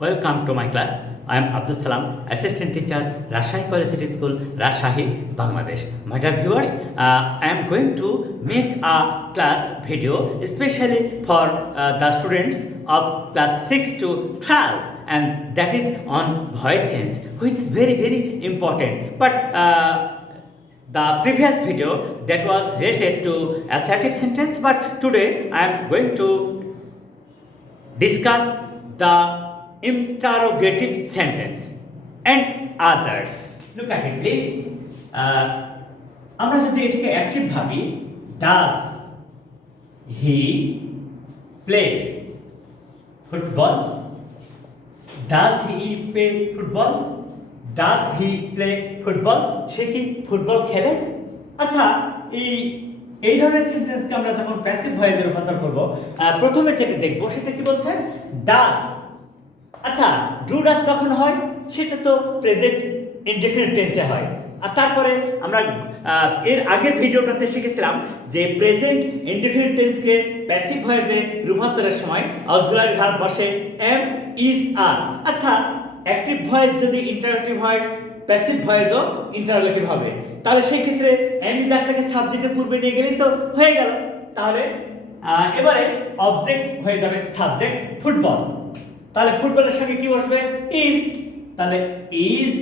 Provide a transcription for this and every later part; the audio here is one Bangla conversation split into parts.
Welcome to my class. I am Abdus Salam, Assistant Teacher, Rajshahi Collegiate School, Rajshahi, Bangladesh. My dear viewers, I am going to make a class video especially for the students of class 6 to 12, and that is on voice change, which is very important. But the previous video that was related to assertive sentence, but today I am going to discuss the interrogative sentence and others. Look at it please. আমরা যদি এটাকে অ্যাক্টিভ ভাবি, does he play football? Does he play football? Does he play football? সে কি ফুটবল খেলে? আচ্ছা, এই ধরনের সেন্টেন্সকে আমরা যখন প্যাসিভ ভয়েসে রূপান্তর করব, প্রথমে যেটা দেখব সেটা কি বলছে, ডাজ। আচ্ছা, ডু ডাজ কখন হয়? সেটা তো প্রেজেন্ট ইনডেফিনিট টেন্সে হয়। আর তারপরে আমরা এর আগের ভিডিওটাতে শিখেছিলাম যে প্রেজেন্ট ইনডেফিনিট টেন্সকে প্যাসিভ ভয়েসে রূপান্তরের সময় অক্সিলারি ভার্ব বসে এম, ইজ, আর। আচ্ছা, অ্যাক্টিভ ভয়েস যদি ইন্টারোগেটিভ হয়, প্যাসিভ ভয়েসও ইন্টারোগেটিভ হবে। তাহলে সেই ক্ষেত্রে এম ইজ আরটাকে সাবজেক্টের পূর্বে নিয়ে গেলেই তো হয়ে গেল। তাহলে এবারে অবজেক্ট হয়ে যাবে সাবজেক্ট ফুটবল। তাহলে ফুটবলের সঙ্গে কি বসবে? ইজ। তাহলে is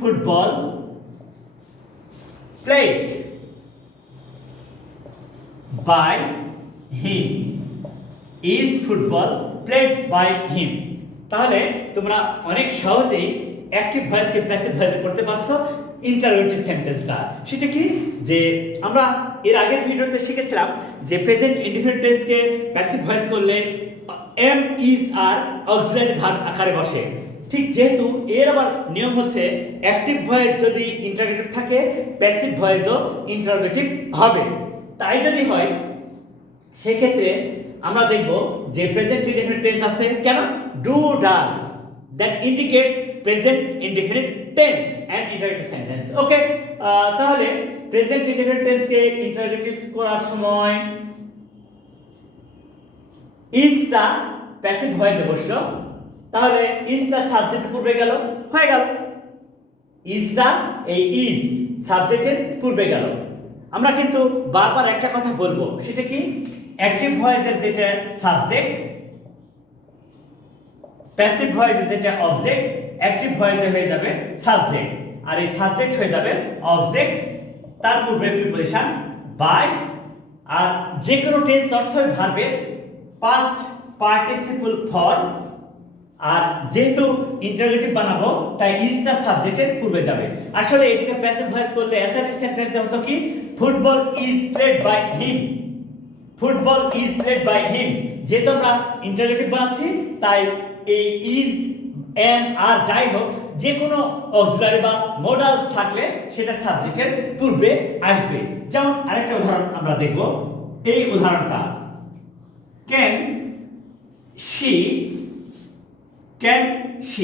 football played by him. Is football played by him. তাহলে তোমরা অনেক সহজেই অ্যাক্টিভ ভয়েসকে প্যাসিভ ভয়েসে করতে পারছো ইন্টারোগেটিভ সেন্টেন্সটা। সেটা কি, যে আমরা এর আগের ভিডিওতে শিখেছিলাম যে প্রেজেন্ট ইনডেফিনিট টেন্সকে প্যাসিভ ভয়েস করলে এম, ইজ, আর অক্সিলারি ভার্ব আকারে বসে। ঠিক যেহেতু এর আবার নিয়ম হচ্ছে অ্যাক্টিভ ভয়েস যদি ইন্টারোগেটিভ থাকে, প্যাসিভ ভয়েসও ইন্টারোগেটিভ হবে। তাই যদি হয় সেক্ষেত্রে আমরা দেখব যে প্রেজেন্ট ইনডেফিনিট টেন্স আছে কেন, do does, that indicates present indefinite tense and interrogative sentence. Okay, তাহলে প্রেজেন্ট ইনডেফিনিট টেন্সকে ইন্টারোগেটিভ করার সময় ইজটা প্যাসিভ ভয়েসে বসলো। তাহলে ইজটা সাবজেক্টের পূর্বে গেল, হয়ে গেল। ইজটা এই ইজ সাবজেক্টের পূর্বে গেল। আমরা কিন্তু বারবার একটা কথা বলবো, সেটা কি, অ্যাক্টিভ ভয়েসের যেটা সাবজেক্ট, প্যাসিভ ভয়েসের যেটা অবজেক্ট, অ্যাক্টিভ ভয়েসে হয়ে যাবে সাবজেক্ট, আর এই সাবজেক্ট হয়ে যাবে অবজেক্ট, তার পূর্বে প্রিপোজিশন বাই। আর যে কোনো টেন্স অর্থই ভার্বের পাস্ট পার্টিসিপল ফর্ম। আর যেহেতু ইন্টারোগেটিভ বানাবো তাই ইজটা সাবজেক্টের পূর্বে যাবে। আসলে এটাকে প্যাসিভ ভয়েস করলে অ্যাসার্টিভ সেন্টেন্সে হতো কি, football is played by him. Football is played by him. যেহেতু আমরা ইন্টারোগেটিভ বানাচ্ছি তাই এই ইজ, এম, আর যাই হোক যে কোনো অক্সিলারি বা মডাল থাকলে সেটা সাবজেক্টের পূর্বে আসবে। যেমন আরেকটা উদাহরণ আমরা দেখব, এই উদাহরণটা, can she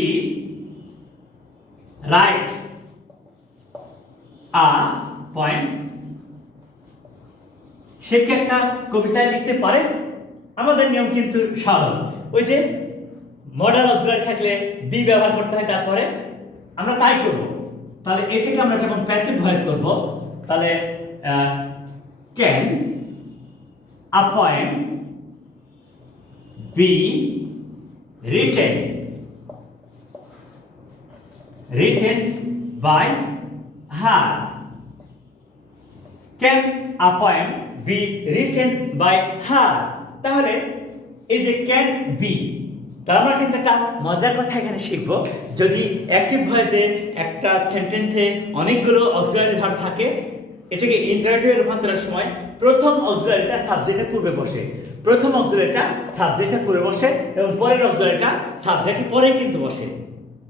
write a poem? সে কি একটা কবিতা লিখতে পারে? আমাদের নিয়ম কিন্তু সহজ, ওই যে মডাল অক্সিলারি থাকলে বি ব্যবহার করতে হয়, তারপরে আমরা তাই করব। তাহলে এটাকে আমরা যখন প্যাসিভ ভয়েস করব, তাহলে can a poem be written by her? Can a poem be written by her? তাহলে এই যে ক্যান বি, তাহলে আমরা কিন্তু একটা মজার কথা এখানে শিখবো। যদি অ্যাক্টিভ ভয়েসে একটা সেন্টেন্সে অনেকগুলো অক্সিলারি ভার্ব থাকে, এটাকে ইন্টারোগেটিভে রূপান্তরের সময় প্রথম অক্সিলারিটা সাবজেক্টের পূর্বে বসে, প্রথম অক্সিলারিটা সাবজেক্টের পূর্বে বসে এবং পরের অক্সিলারিটা সাবজেক্টের পরেই কিন্তু বসে,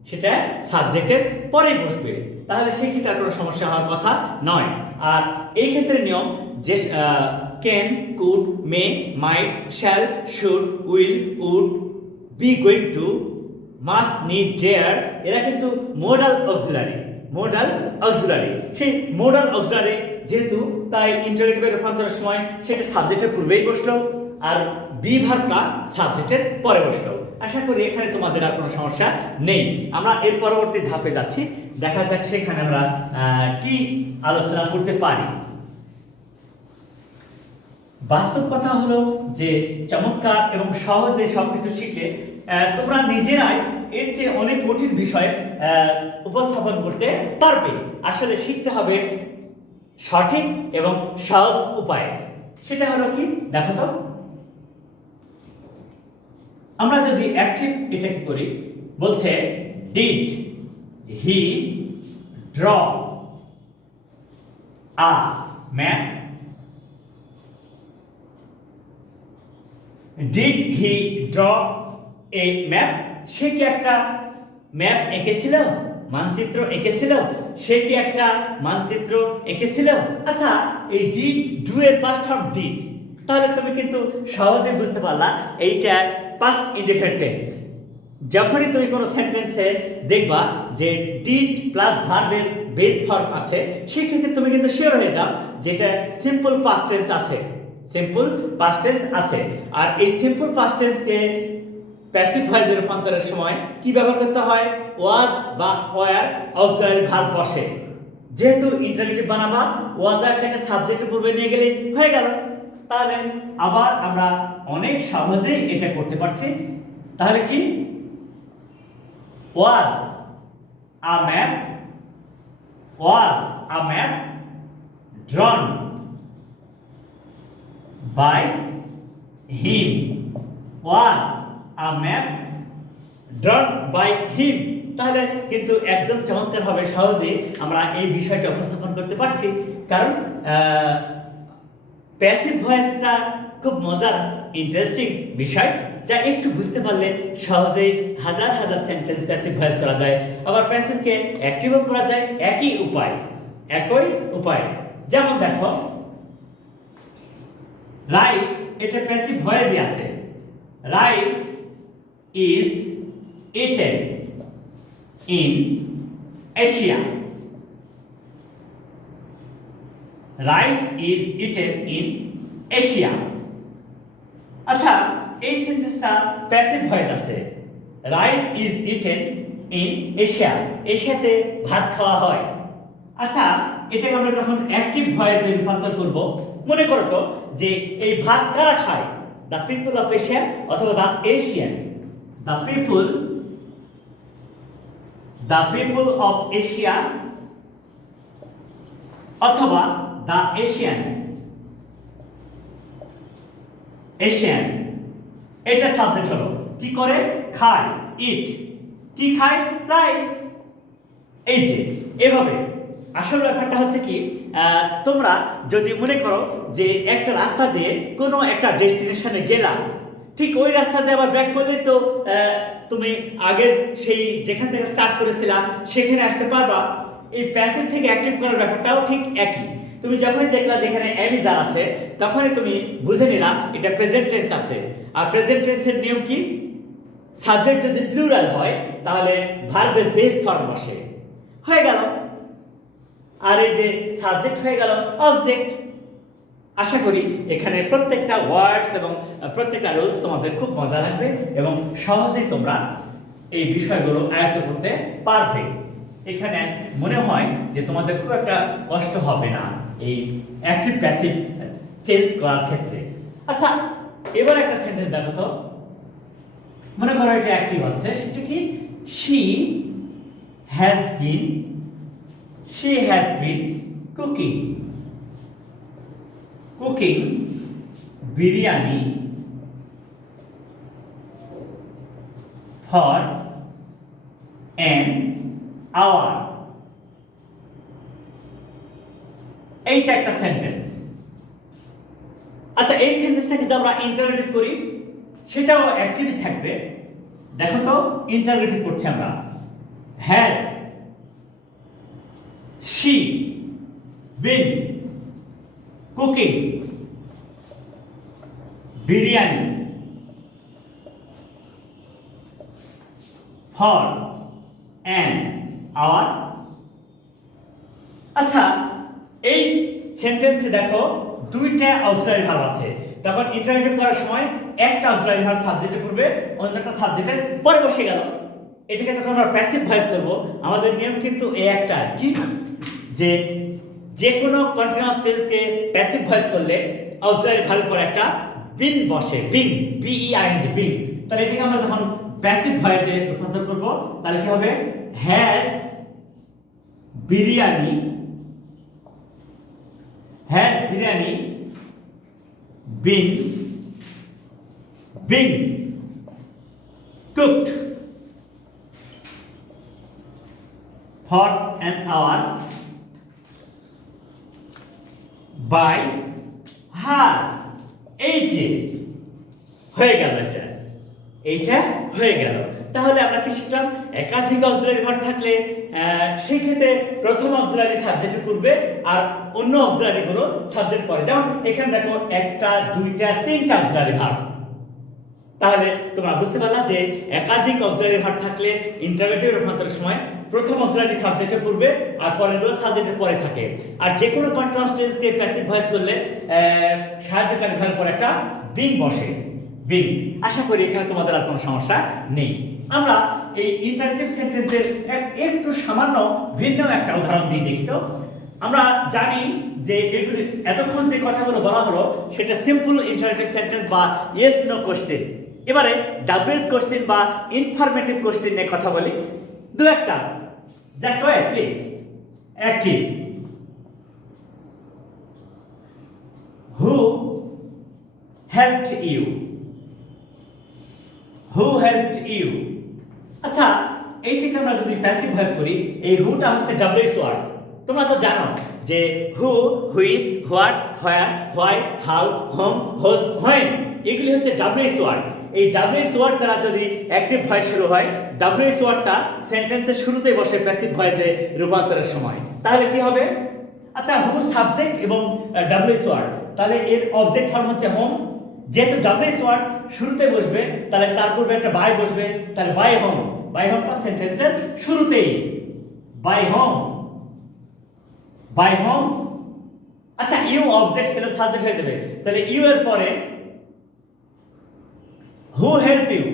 সেটা সাবজেক্টের পরেই বসবে। তাহলে সেই ক্ষেত্রে আর কোনো সমস্যা হওয়ার কথা নয়। আর এই ক্ষেত্রে নিয়ম যে can, could, may, might, shall, should, will, would, be going to, must, need, dare, এরা কিন্তু মোডাল অক্সিলারি। সেই মোডাল অক্সিলারি যেহেতু তাই ইন্টারোগেটিভে রূপান্তরের সময় সেটা সাবজেক্টের পূর্বেই বসলো আর বি ভার্বটা সাবজেক্টের পরে বসলো। আশা করি এখানে তোমাদের আর কোনো সমস্যা নেই। আমরা এর পরবর্তী ধাপে যাচ্ছি, দেখা যাক সেখানে আমরা কি আলোচনা করতে পারি। বাস্তব কথা হলো যে চমৎকার এবং সহজে সবকিছু শিখে তোমরা নিজেরাই এর চেয়ে অনেক কঠিন বিষয় উপস্থাপন করতে পারবে। আসলে শিখতে হবে সঠিক এবং সহজ উপায়ে। সেটা হলো কি দেখো তো, আমরা যদি অ্যাক্টিভ এটা কি করি, বলছে did he draw a map, did he draw a map, সে কি একটা ম্যাপ এঁকেছিল, মানচিত্র এঁকেছিল, সে কি একটা মানচিত্র এঁকেছিল। আচ্ছা, এই ডিড ডু এর পাস্ট ফর্ম ডিড, তাহলে তুমি কিন্তু সহজে বুঝতে পারলা এইটা পাস্ট ইনডেফিনিট টেন্স। যখনই তুমি কোনো সেন্টেন্সে দেখবা যে ডিড প্লাস ভার্বের বেস ফর্ম আছে, সেক্ষেত্রে তুমি কিন্তু শিওর হয়ে যাও যেটা সিম্পল পাস্ট টেন্স আছে, সিম্পল পাস্ট টেন্স আছে। আর এই সিম্পল পাস্ট টেন্সকে প্যাসিভ ভয়েসে রূপান্তরের সময় কি ব্যবহার করতে হয়, ওয়াজ বা ওয়ার অক্সিলারি ভার্ব বসে। যেহেতু ইন্টারোগেটিভ বানাবা, ওয়াজারটাকে সাবজেক্টের পূর্বে নিয়ে গেলে হয়ে গেল। তাহলে আবার আমরা অনেক সহজেই এটা করতে পারছি। তাহলে কি, was a map, was a map drawn by him, was a map drawn by him। তাহলে কিন্তু একদম চমৎকার হবে, সহজে আমরা এই বিষয়টা উপস্থাপন করতে পারছি। কারণ প্যাসিভ ভয়েসটা খুব মজার ইন্টারেস্টিং বিষয়, যা একটু বুঝতে পারলে সহজেই হাজার হাজার সেন্টেন্স প্যাসিভ ভয়েস করা যায়। আবার প্যাসিভকে অ্যাক্টিভও করা যায় একই উপায়, একই উপায়। যেমন দেখো, রাইস এটা প্যাসিভ ভয়েসই আছে, rice is eaten in Asia, rice is eaten in Asia. আচ্ছা, এই সেন্টেন্সটা প্যাসিভ ভয়েস আছে, rice is eaten in Asia, এশিয়াতে ভাত খাওয়া হয়। আচ্ছা, এটাকে আমরা যখন অ্যাক্টিভ ভয়েসে রূপান্তর করব, মনে করো তো যে এই ভাত কারা খায়, দ্য পিপল অফ এশিয়া অথবা the Asian, the people of Asia অথবা দ্য এশিয়ান, এশিয়ান এটা সাবজেক্ট হলো, কি করে খায়, ইট, কি খায়, রাইস। এই যে এভাবে আসল ব্যাপারটা হচ্ছে কি, তোমরা যদি মনে করো যে একটা রাস্তা দিয়ে কোনো একটা ডেস্টিনেশনে গেলা, ঠিক ওই রাস্তা দিয়ে আবার ব্যাক করলে তো তুমি আগের সেই যেখান থেকে স্টার্ট করেছিলা সেখানে আসতে পারবা। এই প্যাসিভ থেকে অ্যাক্টিভ করার ব্যাপারটাও ঠিক একই। তুমি যখনই দেখলা যেখানে অ্যামিজার আছে, তখনই তুমি বুঝে নিলা এটা প্রেজেন্ট টেন্স আছে। আর প্রেজেন্ট টেন্সের নিয়ম কি, সাবজেক্ট যদি প্লুরাল হয় তাহলে ভার্বের বেস ফর্ম বসে, হয়ে গেল। আর এই যে সাবজেক্ট হয়ে গেল অবজেক্ট। আশা করি এখানে প্রত্যেকটা ওয়ার্ডস এবং প্রত্যেকটা রুলস তোমাদের খুব মজা লাগবে এবং সহজেই তোমরা এই বিষয়গুলো আয়ত্ত করতে পারবে। এখানে মনে হয় যে তোমাদের খুব একটা কষ্ট হবে না এই অ্যাক্টিভ প্যাসিভ চেঞ্জ করার ক্ষেত্রে। আচ্ছা, এবার একটা সেন্টেন্স দেখো তো, মনে করো এটা অ্যাক্টিভ আছে, সেটা কি, she has been cooking biryani for an hour। এইটা একটা সেন্টেন্স। আচ্ছা, এই সেন্টেন্সটাকে যদি আমরা ইন্টারোগেটিভ করি, সেটাও অ্যাক্টিভ থাকবে। দেখো তো, ইন্টারোগেটিভ করছি আমরা, has she been cooking biryani for an hour। আচ্ছা, এই সেন্টেন্সে দেখো দুইটা অক্সিলারি ভার্ব আছে, তখন ইন্টারোগেটিভ করার সময় একটা অক্সিলারি ভার্ব সাবজেক্টের পূর্বে অন্যটা সাবজেক্টের পরে বসে গেল। এটাকে যখন আমরা প্যাসিভ ভয়েস করব, আমাদের নিয়ম কিন্তু এই একটা কি, যে যে কোনো কন্টিনিউয়াস টেন্সকে প্যাসিভ ভয়েস করলে অক্সিলারি ভার্বের পর একটা বিন বসে, বিন, বিইআইএনজি, বিন। তাহলে এটাকে আমরা যখন প্যাসিভ ভয়েসে রূপান্তর করব, তাহলে কি হবে? Has biryani, has biryani been cooked for an hour by her? এই যে হয়ে গেল, এইটা হয়ে গেল। তাহলে আমরা কি শিখলাম? একাধিক অক্সিলারি ভার্ব থাকলে সেই ক্ষেত্রে প্রথম অক্সিলারি সাবজেক্টের পূর্বে আর অন্য অক্সিলারি গুলো সাবজেক্ট পরে। যেমন এখানে দেখো একটা, দুইটা, তিনটা অক্সিলারি ভার্ব। তাহলে তোমরা বুঝতে পারলা যে একাধিক অক্সিলারি ভার্ব থাকলে ইন্টারোগেটিভ রূপান্তরের সময় প্রথম অক্সিলারি সাবজেক্টের পূর্বে আর পরেরগুলো সাবজেক্টের পরে থাকে। আর যে কোনো কন্টিনিউয়াস টেন্সকে প্যাসিভ ভয়েস করলে সাহায্যকারী ভার্বের পর একটা বিং বসে, বিং। আশা করি এখানে তোমাদের আর কোনো সমস্যা নেই। আমরা এই ইন্টারোগেটিভ সেন্টেন্সের একটু সামান্য ভিন্ন একটা উদাহরণ দিয়ে দেখি। তো আমরা জানি যে এগুলি এতক্ষণ যে কথাগুলো বলা হলো সেটা সিম্পল ইন্টারোগেটিভ সেন্টেন্স বা ইয়েস নো কোশ্চেন। এবারে ডাব্লিউএস কোশ্চেন বা ইনফরমেটিভ কোশ্চেন নিয়ে কথা বলি। দু একটা, just wait please. Active, who helped you, who helped you. আচ্ছা, এইটাকে আমরা যদি প্যাসিভ ভয়েস করি, এই হুটা হচ্ছে ডাব্লিউএস ওয়ার্ড। তোমরা তো জানো যে who, which, what, where, why, how, whom, whose, when, এগুলি হচ্ছে ডাব্লিউএস ওয়ার্ড। এই ডাব্লিউএস ওয়ার্ড দ্বারা যদি অ্যাক্টিভ ভয়েস শুরু হয়, ডাব্লিউএস ওয়ার্ডটা সেন্টেন্সের শুরুতেই বসে প্যাসিভ ভয়েসে রূপান্তরের সময়, তাহলে কি হবে? আচ্ছা, হু সাবজেক্ট এবং ডাব্লিউএস ওয়ার্ড, তাহলে এর অবজেক্ট ফর্ম হচ্ছে হোম। যেহেতু ডাব্লিউএস ওয়ার্ড শুরুতে বসবে, তাহলে তার পূর্বে একটা বাই বসবে, তাহলে বাই হোম। বাই হোমটা সেন্টেন্সের শুরুতেই, বাই হোম, বাই হোম। আচ্ছা, ইউ অবজেক্ট ছিল, সাবজেক্ট হয়ে যাবে, তাহলে ইউ এর পরে হু হেল্প ইউ।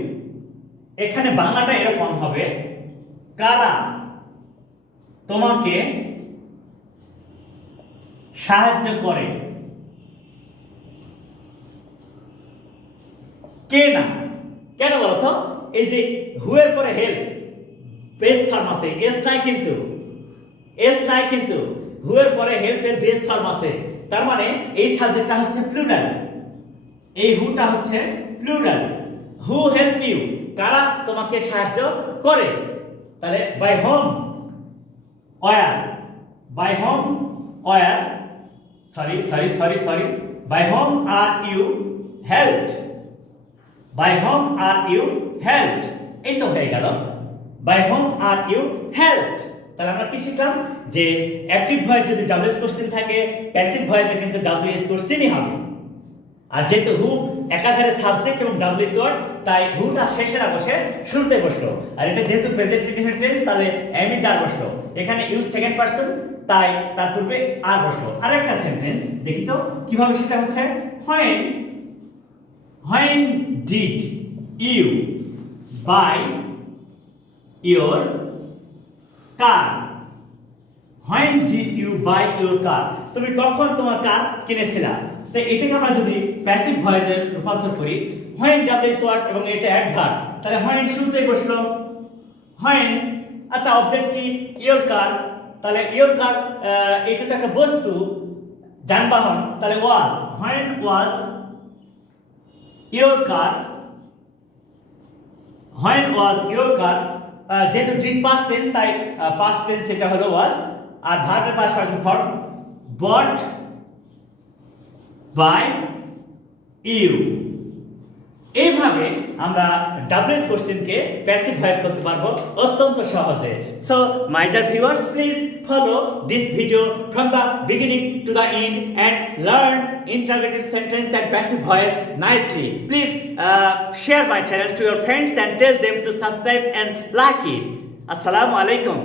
এখানে বাংলাটা এরকম হবে, কারা তোমাকে সাহায্য করে। কে না, কেন বলতো? এই যে হু এর পরে হেল্প, বেস ফর্ম আছে, এস নাই কিন্তু, এস নাই কিন্তু, হু এর পরে হেল্প এর বেস ফর্ম আছে। তার মানে এই সাবজেক্টটা হচ্ছে প্লুরাল, এই হুটা হচ্ছে প্লুরাল। হু হেল্প ইউ, কারা তোমাকে সাহায্য করে। তাহলে by whom, were, by whom, were, sorry, by whom are you helped, by whom are you helped. এই তো হয়ে গেল, by whom are you helped. তাহলে আমরা কি শিখলাম? যে অ্যাক্টিভ ভয়েস যদি ডাব্লিউএস কোশ্চেন থাকে, প্যাসিভ ভয়েসে কিন্তু ডাব্লিউএস কোশ্চেনই হবে। আর যেহেতু হু একাধারে সাবজেক্ট এবং ডাব্লিউএস ওয়ার্ড, তাই হুটা শেষে না বসে শুরুতে বসলো। আর এটা যেহেতু প্রেজেন্ট ইনডিফিনিট টেন্স, তাহলে এমই যার বসলো। এখানে ইউ সেকেন্ড পারসন, তাই তার পূর্বে আর বসলো। আরেকটা সেন্টেন্স দেখি তো কিভাবে সেটা হচ্ছে, when did you buy your car? When did you buy your car? তুমি কখন তোমার কার কিনেছিলা? তো এটাকে আমরা যদি প্যাসিভ ভয়েসে রূপান্তর করি, when ডাব্লিউএস ওয়ার্ড এবং এটা অ্যাডভার্ব, তাহলে when শুরুতেই বসলো, when। আচ্ছা, অবজেক্ট কি? your car, তাহলে your car এটা তো একটা বস্তু, যানবাহন, তাহলে was, when was your car, when was your car। যেহেতু ডিড পাস্ট টেন্স, তাই পাস্ট টেন্স এটা হলো was। আর ভার্বের past person form bought by you। এইভাবে আমরা ডাব্লিউএস কোশ্চেনকে প্যাসিভ ভয়েস করতে পারবো অত্যন্ত সহজে। So my dear viewers, please follow this video from the beginning to the end and learn interrogative sentence and passive voice nicely. Please share my channel to your friends and tell them to subscribe and like it. Assalamu alaikum.